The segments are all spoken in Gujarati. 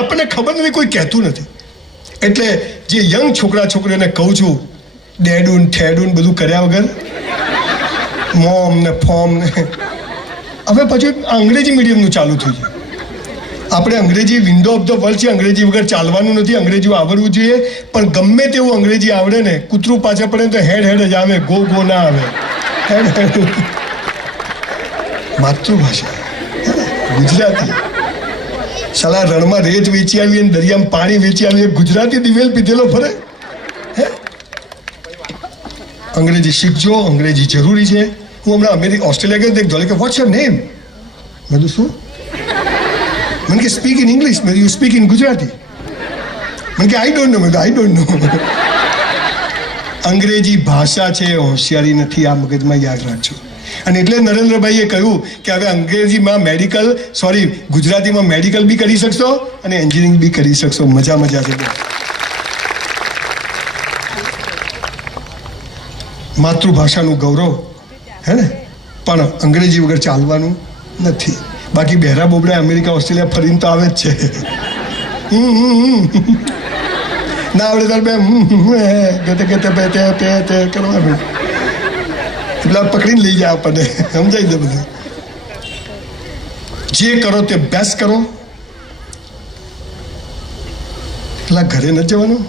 આપણને ખબર નથી, કોઈ કહેતું નથી. એટલે જે યંગ છોકરા છોકરીઓને કહું છું, ડેડુન ઠેડુન બધું કર્યા વગર મોમ ને ફોર્મ ને હવે પછી અંગ્રેજી મીડિયમનું ચાલુ થયું છે. આપણે અંગ્રેજી વિન્ડો ઓફ ધ વર્લ્ડ છે, અંગ્રેજી વગર ચાલવાનું નથી, અંગ્રેજી આવડવું જોઈએ. પણ ગમે તેવું અંગ્રેજી આવડે ને, કૂતરું પાછળ પડે તો હેડ હેડ જ આવે, ગો ગો ના આવે. હેડ હેડ માતૃભાષા ગુજરાતી. સાલા રણમાં રેત વેચી આવીએ ને દરિયામાં પાણી વેચી આવીએ, ગુજરાતી દિવેલ પીધેલો ફરે. હે અંગ્રેજી શીખજો, અંગ્રેજી જરૂરી છે. હું હમણાં ઓસ્ટ્રેલિયા ગયો, ધોલે કે વોટ્સ યોર નેમ? મેં શું? મને કે સ્પીક ઇન ઇંગ્લિશ. મેં યુ સ્પીક ઇન ગુજરાતી. મને કે આઈ ડોન્ટ નો. મેં આઈ ડોન્ટ નો. અંગ્રેજી ભાષા છે, હોશિયારી નથી. આ મગજમાં યાદ રાખજો. અને એટલે નરેન્દ્રભાઈએ કહ્યું કે હવે અંગ્રેજીમાં ગુજરાતીમાં મેડિકલ બી કરી શકશો અને એન્જિનિયરિંગ બી કરી શકશો. મજા છે. માતૃભાષાનું ગૌરવ હે ને, પણ અંગ્રેજી વગર ચાલવાનું નથી. બાકી બહેરા બોબડા અમેરિકા ઓસ્ટ્રેલિયા ફરીને તો આવે જ છે. ના આવડે તાર કરવાનું, એટલે પકડીને લઈ જાય આપણને. સમજાય છે બધું. જે કરો તે બેસ્ટ કરો. પેલા ઘરે નથી જવાનું,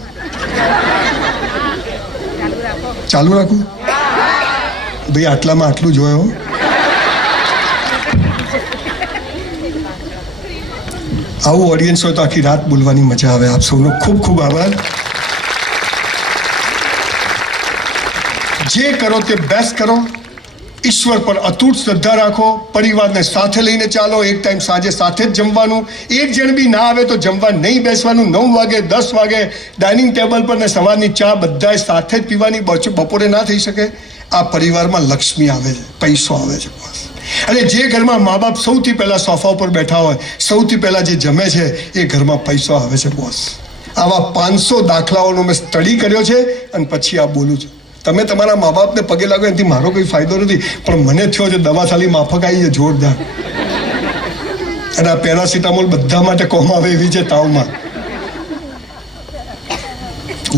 ચાલુ રાખું ભાઈ. આટલામાં આટલું જોયો. આવું ઓડિયન્સ હોય તો આખી રાત બોલવાની મજા આવે. આપ સૌનો ખૂબ ખૂબ આભાર. જે કરો તે બેસ્ટ કરો. ઈશ્વર પર અતૂટ શ્રદ્ધા રાખો. પરિવારને સાથે લઈને ચાલો. એક ટાઈમ સાંજે સાથે જ જમવાનું. એક જણ બી ના આવે તો જમવા નહીં બેસવાનું. 9 વાગે 10 વાગે ડાઇનિંગ ટેબલ પર ને સવારની ચા બધાએ સાથે જ પીવાની. બપોરે ના થઈ શકે. આ પરિવારમાં લક્ષ્મી આવે છે, પૈસો આવે છે. અને જે ઘરમાં મા બાપ સૌથી પહેલા સોફા ઉપર બેઠા હોય, સૌથી પહેલા જે જમે છે, એ ઘરમાં પૈસો આવે છે બોસ. આવા 500 દાખલાઓનો મેં સ્ટડી કર્યો છે અને પછી આ બોલું છું. તમે તમારા મા બાપને પગે લાગો એનાથી મારો કોઈ ફાયદો નથી, પણ મને થયો છે દવા સાલી માફક આવી છે જોરદાર. અને આ પેરાસિટામોલ બધા માટે કોમ આવે એવી છે તાવમાં.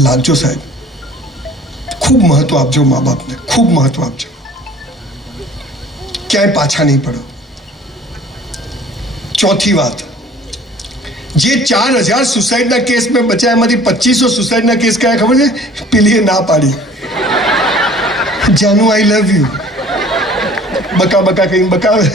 લાગજો સાહેબ, ખૂબ મહત્વ આપજો મા બાપને, ખૂબ મહત્વ આપજો. ક્યાંય પાછા નહીં પડો. ચોથી વાત, જે 4000 સુસાઇડના કેસ મેં બચાયા, એમાંથી 2500 સુસાઇડના કેસ કયા ખબર છે? પેલીએ ના પાડી, જાનુ આઈ લવ યુ, બકા બકા કઈ બકાવે.